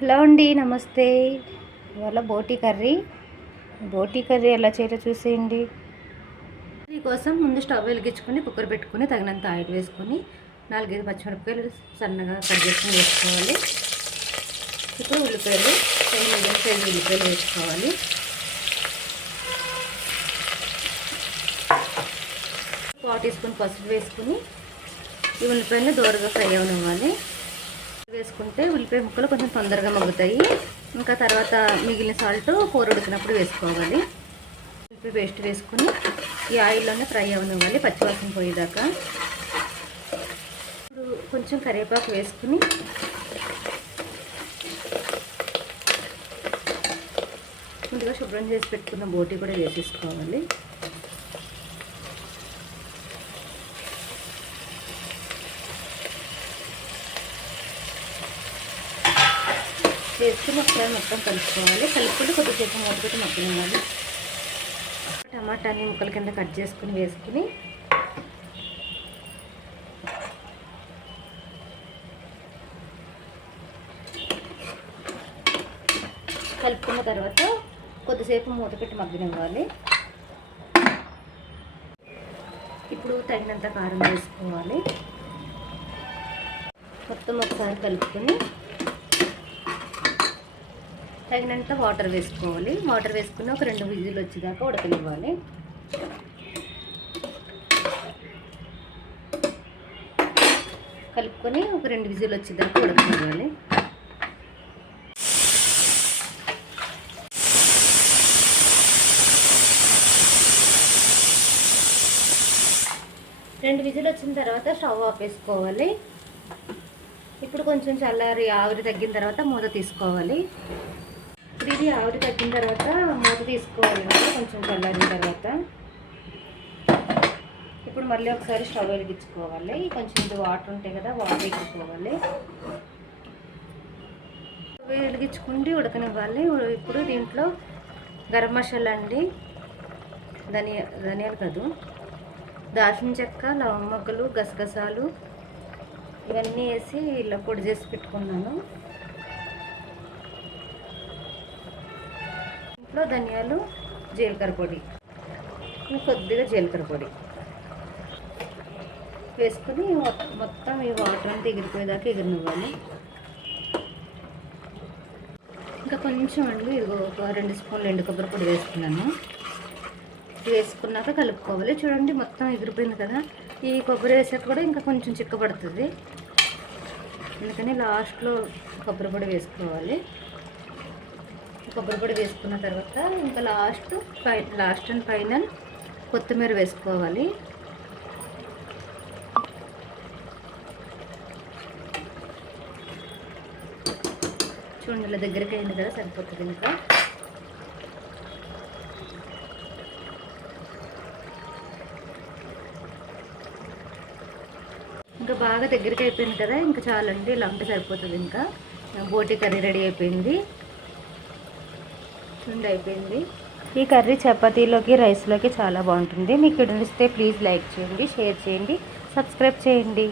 Hello అండి నమస్తే. ఇవాళ బోటీ కర్రీ. బోటీ కర్రీ ఎలా చేయాలో చూసేయండి. కర్రీ కోసం ముందు స్టవ్ వెలిగించుకొని కుక్కర్ పెట్టుకొని తగినంత ఆయిల్ వేసుకొని నాలుగైదు పచ్చిమిరపకాయలు సన్నగా కట్ చేసుకొని వేసుకోవాలి. ఇప్పుడు ఉల్లిపాయలు రెండు మీడియం సైజు ఉల్లిపాయలు వేసుకోవాలి. పావు టీ స్పూన్ పసుపు వేసుకుని ఈ ఉల్లిపాయలు దూరగా ఫ్రై అవనివ్వాలి. వేసుకుంటే ఉల్లిపాయ ముక్కలు కొంచెం తొందరగా మగ్గుతాయి. ఇంకా తర్వాత మిగిలిన సాల్ట్ కూర ఉడికినప్పుడు వేసుకోవాలి. ఉల్లిపాయ పేస్ట్ వేసుకుని ఈ ఆయిల్లోనే ఫ్రై అవనివ్వాలి పచ్చివాసన పోయేదాకా. ఇప్పుడు కొంచెం కరివేపాకు వేసుకుని ముందుగా శుభ్రం చేసి పెట్టుకున్న బోటి కూడా వేసేసుకోవాలి. వేసుకుని ఒకసారి మొత్తం కలుపుకోవాలి. కలుపుకుంటే కొద్దిసేపు మూతపెట్టి మగ్గనివ్వాలి. టమాటాని ముక్కల కింద కట్ చేసుకుని వేసుకుని కలుపుకున్న తర్వాత కొద్దిసేపు మూత పెట్టి మగ్గనివ్వాలి. ఇప్పుడు తగినంత కారం వేసుకోవాలి. మొత్తం ఒకసారి కలుపుకొని తగినంత వాటర్ వేసుకోవాలి. వాటర్ వేసుకుని ఒక రెండు విజిల్ వచ్చేదాకా ఉడకనివ్వాలి. కలుపుకొని ఒక రెండు విజిల్ వచ్చేదాకా ఉడకనివ్వాలి. రెండు విజిల్ వచ్చిన తర్వాత స్టవ్ ఆపేసుకోవాలి ఇప్పుడు కొంచెం చల్లారి ఆవిరి తగ్గిన తర్వాత మూత తీసుకోవాలి. ఇప్పుడు ఇది ఆవిరి తగ్గిన తర్వాత మూత తీసుకోవాలి కొంచెం చల్లారిన తర్వాత. ఇప్పుడు మళ్ళీ ఒకసారి స్టవ్ వెలిగించుకోవాలి. కొంచెం ఇది వాటర్ ఉంటాయి కదా వాటర్ ఎక్కిపోవాలి వెలిగించుకుంటే ఉడకనివ్వాలి. ఇప్పుడు దీంట్లో గరం మసాలా అండి ధనియా ధనియాలు కాదు దాల్చిన చెక్క లవంగలు గసగసాలు ఇవన్నీ వేసి ఇలా పొడి చేసి పెట్టుకున్నాను. ఇంట్లో ధనియాలు జీలకర్ర పొడి. కొద్దిగా జీలకర్ర పొడి. వేసుకుని మొత్తం ఈ వాటర్ అంతా ఎగిరిపోయేదాకా ఎగిరినివ్వాలి. ఇంకా కొంచెం అండి ఇదిగో ఒక రెండు స్పూన్లు ఎండు కొబ్బరి పొడి వేసుకున్నాను. వేసుకున్నాక కలుపుకోవాలి. చూడండి మొత్తం ఎగిరిపోయింది కదా. ఈ కొబ్బరి వేసాక కూడా ఇంకా కొంచెం చిక్కబడుతుంది. అందుకని లాస్ట్లో కొబ్బరి పొడి వేసుకోవాలి. కొబ్బరి పొడి వేసుకున్న తర్వాత ఇంకా లాస్ట్ ఫై లాస్ట్ అండ్ ఫైనల్ కొత్తిమీర వేసుకోవాలి. చూడండి ఇలా దగ్గరికి అయింది కదా సరిపోతుంది ఇంకా. ఇంకా బాగా దగ్గరికి అయిపోయింది కదా ఇంకా చాలండి ఇలా ఉంటే సరిపోతుంది ఇంకా. బోటి కర్రీ రెడీ అయిపోయింది. చూడండి అయిపోయింది. ఈ కర్రీ చపాతీలోకి రైస్లోకి చాలా బాగుంటుంది. మీకు ఇస్తే ప్లీజ్ లైక్ చేయండి షేర్ చేయండి సబ్స్క్రైబ్ చేయండి.